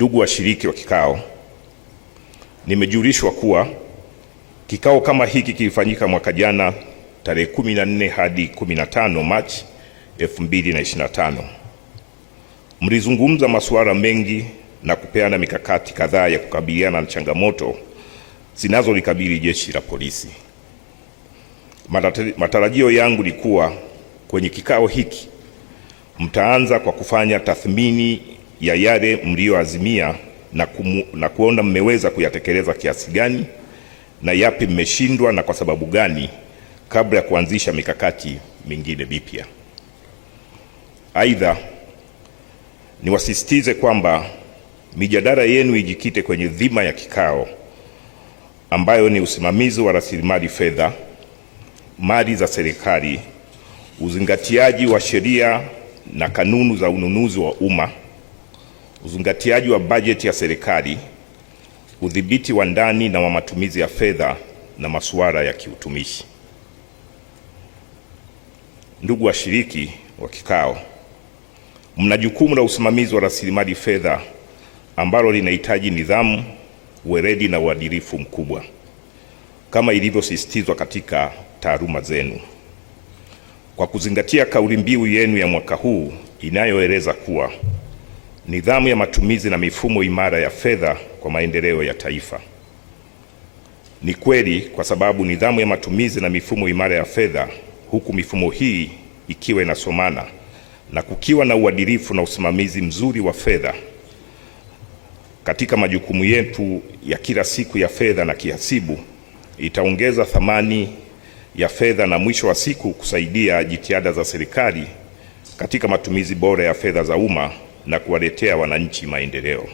Ndugu washiriki wa kikao, nimejulishwa kuwa kikao kama hiki kilifanyika mwaka jana tarehe 14 hadi 15 Machi 2025. Mlizungumza masuala mengi na kupeana mikakati kadhaa ya kukabiliana na changamoto zinazolikabili jeshi la polisi. Matarajio yangu ni kuwa kwenye kikao hiki mtaanza kwa kufanya tathmini ya yale mlioazimia na kuona mmeweza kuyatekeleza kiasi gani na yapi mmeshindwa na kwa sababu gani, kabla ya kuanzisha mikakati mingine mipya. Aidha, niwasisitize kwamba mijadala yenu ijikite kwenye dhima ya kikao ambayo ni usimamizi wa rasilimali fedha, mali za serikali, uzingatiaji wa sheria na kanuni za ununuzi wa umma, uzingatiaji wa bajeti ya serikali, udhibiti wa ndani na wa matumizi ya fedha na masuala ya kiutumishi. Ndugu washiriki wa kikao, mna jukumu la usimamizi wa rasilimali fedha ambalo linahitaji nidhamu, weledi na uadilifu mkubwa kama ilivyosisitizwa katika taaluma zenu. Kwa kuzingatia kauli mbiu yenu ya mwaka huu inayoeleza kuwa nidhamu ya matumizi na mifumo imara ya fedha kwa maendeleo ya taifa. Ni kweli, kwa sababu nidhamu ya matumizi na mifumo imara ya fedha, huku mifumo hii ikiwa inasomana na kukiwa na uadilifu na usimamizi mzuri wa fedha katika majukumu yetu ya kila siku ya fedha na kihasibu, itaongeza thamani ya fedha na mwisho wa siku kusaidia jitihada za serikali katika matumizi bora ya fedha za umma na kuwaletea wananchi maendeleo.